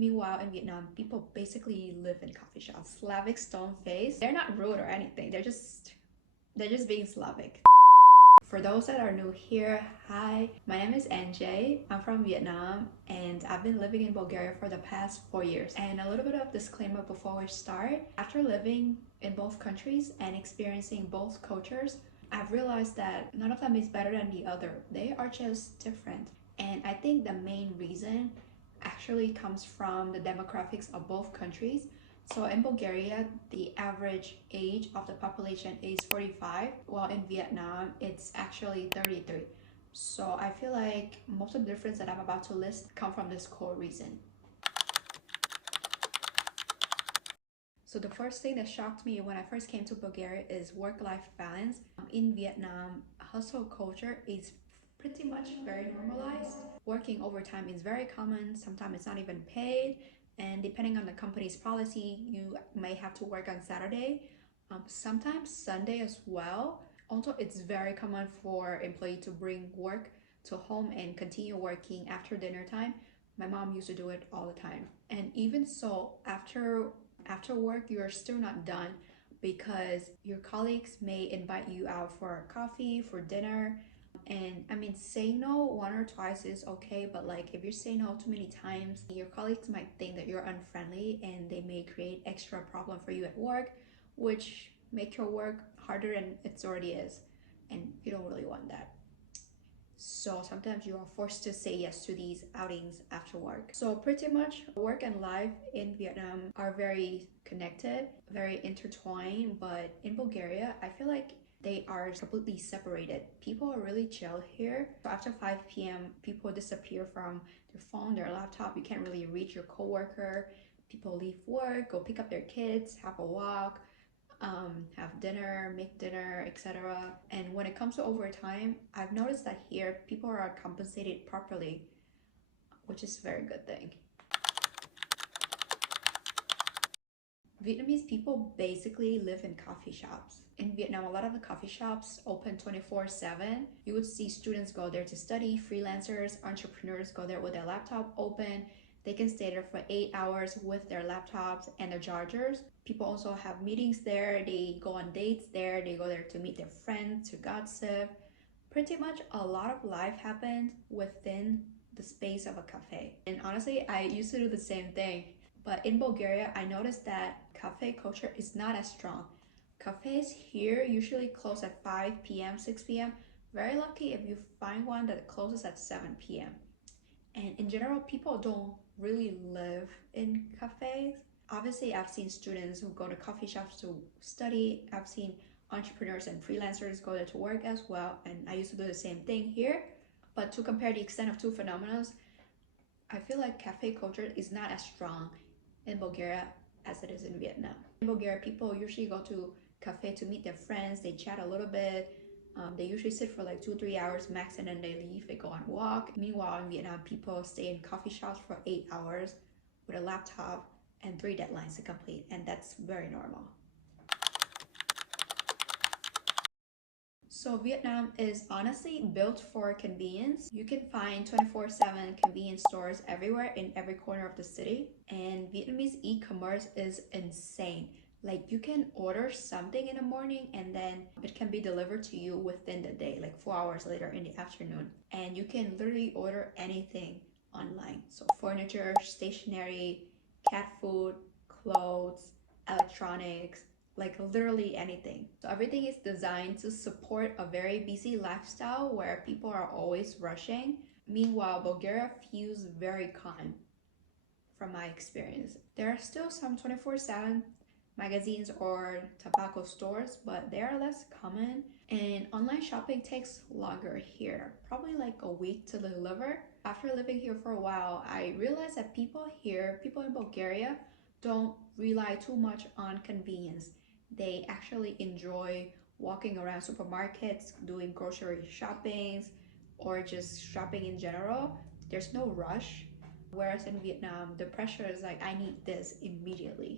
Meanwhile, in Vietnam, people basically live in coffee shops. Slavic stone face. They're not rude or anything. They're just being Slavic. For those that are new here, hi, my name is NJ. I'm from Vietnam and I've been living in Bulgaria for the past 4 years. And a little bit of disclaimer before we start. After living in both countries and experiencing both cultures, I've realized that none of them is better than the other. They are just different. And I think the main reason actually comes from the demographics of both countries. So in Bulgaria, the average age of the population is 45, while in Vietnam, it's actually 33. So I feel like most of the difference that I'm about to list come from this core reason. So the first thing that shocked me when I first came to Bulgaria is work-life balance. In Vietnam, hustle culture is pretty much very normalized. Working overtime is very common. Sometimes it's not even paid. And depending on the company's policy, you may have to work on Saturday, sometimes Sunday as well. Also, it's very common for employee to bring work to home and continue working after dinner time. My mom used to do it all the time. And even so, after work, you're still not done because your colleagues may invite you out for coffee, for dinner. And I mean, saying no one or twice is okay, but like if you say no too many times, your colleagues might think that you're unfriendly and they may create extra problem for you at work, which make your work harder than it already is. And you don't really want that. So sometimes you are forced to say yes to these outings after work. So pretty much work and life in Vietnam are very connected, very intertwined, but in Bulgaria, I feel like they are completely separated. People are really chill here. So after 5 p.m., people disappear from their phone, their laptop. You can't really reach your coworker. People leave work, go pick up their kids, have a walk, have dinner, make dinner, etc. And when it comes to overtime, I've noticed that here people are compensated properly, which is a very good thing. Vietnamese people basically live in coffee shops. In Vietnam, a lot of the coffee shops open 24/7. You would see students go there to study, freelancers, entrepreneurs go there with their laptop open. They can stay there for 8 hours with their laptops and their chargers. People also have meetings there. They go on dates there. They go there to meet their friends, to gossip. Pretty much a lot of life happens within the space of a cafe. And honestly, I used to do the same thing. But in Bulgaria, I noticed that cafe culture is not as strong. Cafes here usually close at 5 p.m., 6 p.m. Very lucky if you find one that closes at 7 p.m. And in general, people don't really live in cafes. Obviously, I've seen students who go to coffee shops to study. I've seen entrepreneurs and freelancers go there to work as well. And I used to do the same thing here. But to compare the extent of two phenomena, I feel like cafe culture is not as strong in Bulgaria as it is in Vietnam. In Bulgaria, people usually go to cafe to meet their friends. They chat a little bit. They usually sit for like 2-3 hours max and then they leave. They go on a walk. Meanwhile, in Vietnam, people stay in coffee shops for 8 hours with a laptop and 3 deadlines to complete, and that's very normal. So Vietnam is honestly built for convenience. You can find 24/7 convenience stores everywhere in every corner of the city. And Vietnamese e-commerce is insane. Like you can order something in the morning and then it can be delivered to you within the day, like 4 hours later in the afternoon. And you can literally order anything online. So furniture, stationery, cat food, clothes, electronics, like literally anything. So everything is designed to support a very busy lifestyle where people are always rushing. Meanwhile, Bulgaria feels very calm from my experience. There are still some 24/7 magazines or tobacco stores, but they are less common. And online shopping takes longer here, probably like a week to deliver. After living here for a while, I realized that people in Bulgaria, don't rely too much on convenience. They actually enjoy walking around supermarkets, doing grocery shoppings, or just shopping in general. There's no rush. Whereas in Vietnam, the pressure is like, I need this immediately.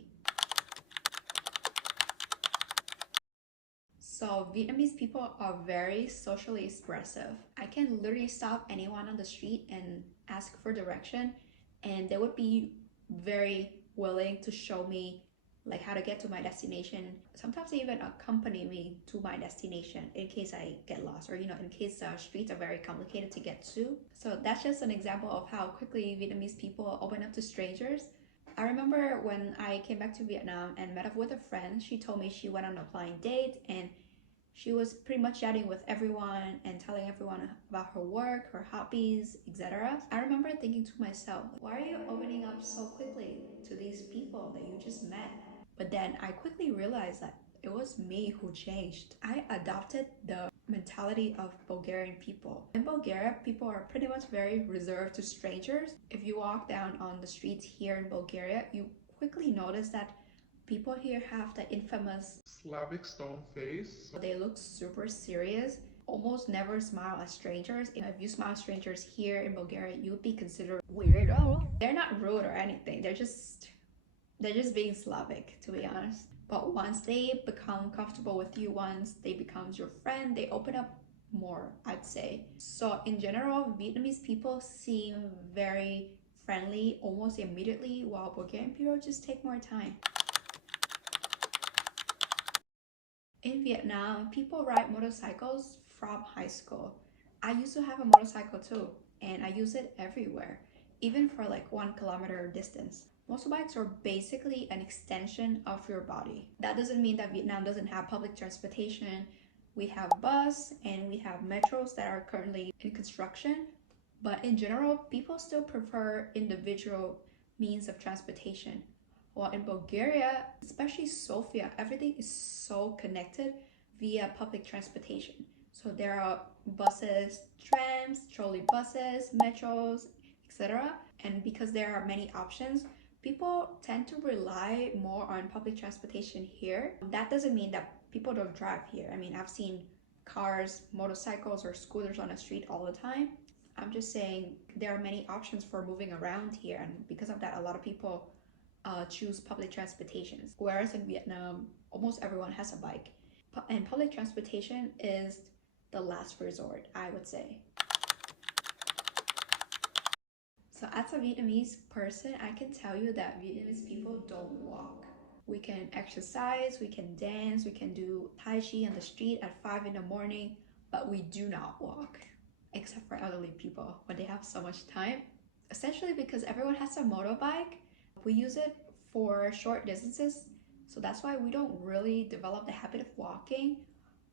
So Vietnamese people are very socially expressive. I can literally stop anyone on the street and ask for direction, and they would be very willing to show me like how to get to my destination. Sometimes they even accompany me to my destination in case I get lost, or in case the streets are very complicated to get to. So that's just an example of how quickly Vietnamese people open up to strangers. I remember when I came back to Vietnam and met up with a friend, she told me she went on a blind date and she was pretty much chatting with everyone and telling everyone about her work, her hobbies, etc. I remember thinking to myself, why are you opening up so quickly to these people that you just met? But then I quickly realized that it was me who changed. I adopted the mentality of Bulgarian people. In Bulgaria, people are pretty much very reserved to strangers. If you walk down on the streets here in Bulgaria, you quickly notice that people here have the infamous Slavic stone face. They look super serious, almost never smile at strangers. If you smile at strangers here in Bulgaria, you would be considered weird. They're not rude or anything. They're just being Slavic, to be honest. But once they become comfortable with you, once they become your friend, they open up more, I'd say. So in general, Vietnamese people seem very friendly almost immediately, while Bulgarian people just take more time. In Vietnam, people ride motorcycles from high school. I used to have a motorcycle too, and I use it everywhere, even for like 1 kilometer distance. Motorbikes are basically an extension of your body. That doesn't mean that Vietnam doesn't have public transportation. We have bus and we have metros that are currently in construction, but in general, people still prefer individual means of transportation. While in Bulgaria, especially Sofia, everything is so connected via public transportation. So there are buses, trams, trolley buses, metros, etc. And because there are many options, people tend to rely more on public transportation here. That doesn't mean that people don't drive here. I mean, I've seen cars, motorcycles, or scooters on the street all the time. I'm just saying there are many options for moving around here, and because of that, a lot of people choose public transportations. Whereas in Vietnam, almost everyone has a bike. And public transportation is the last resort, I would say. So as a Vietnamese person, I can tell you that Vietnamese people don't walk. We can exercise, we can dance, we can do Tai Chi on the street at 5 in the morning, but we do not walk, except for elderly people when they have so much time. Essentially because everyone has a motorbike, we use it for short distances, so that's why we don't really develop the habit of walking.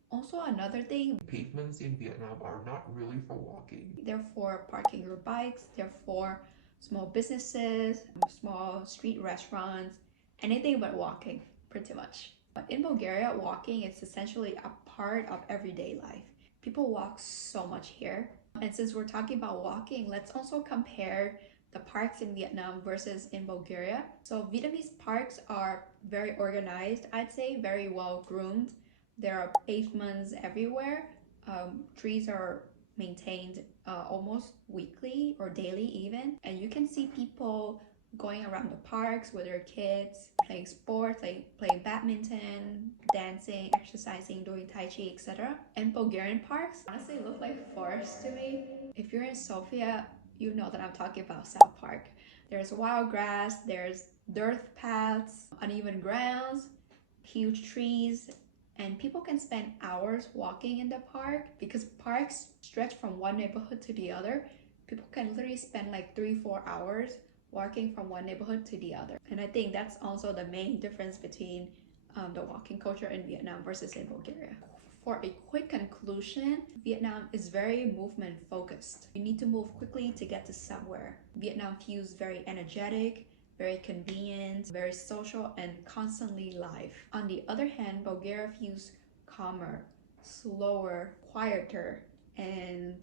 Also, another thing, pavements in Vietnam are not really for walking. They're for parking your bikes, they're for small businesses, small street restaurants, anything but walking, pretty much. But in Bulgaria, walking is essentially a part of everyday life. People walk so much here. And since we're talking about walking, let's also compare the parks in Vietnam versus in Bulgaria. So Vietnamese parks are very organized, I'd say, very well groomed. There are pavements everywhere. Trees are maintained almost weekly or daily even. And you can see people going around the parks with their kids, playing sports, like playing badminton, dancing, exercising, doing Tai Chi, etc. And Bulgarian parks honestly look like forests to me. If you're in Sofia, you know that I'm talking about South Park. There's wild grass, there's dirt paths, uneven grounds, huge trees, and people can spend hours walking in the park because parks stretch from one neighborhood to the other. People can literally spend like 3-4 hours walking from one neighborhood to the other. And I think that's also the main difference between the walking culture in Vietnam versus in Bulgaria. For a quick conclusion, Vietnam is very movement focused. You need to move quickly to get to somewhere. Vietnam feels very energetic, very convenient, very social, and constantly live. On the other hand, Bulgaria feels calmer, slower, quieter, and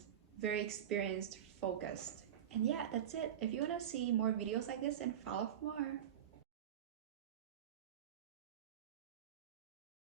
very experienced, focused. And yeah, that's it. If you want to see more videos like this, then follow for more.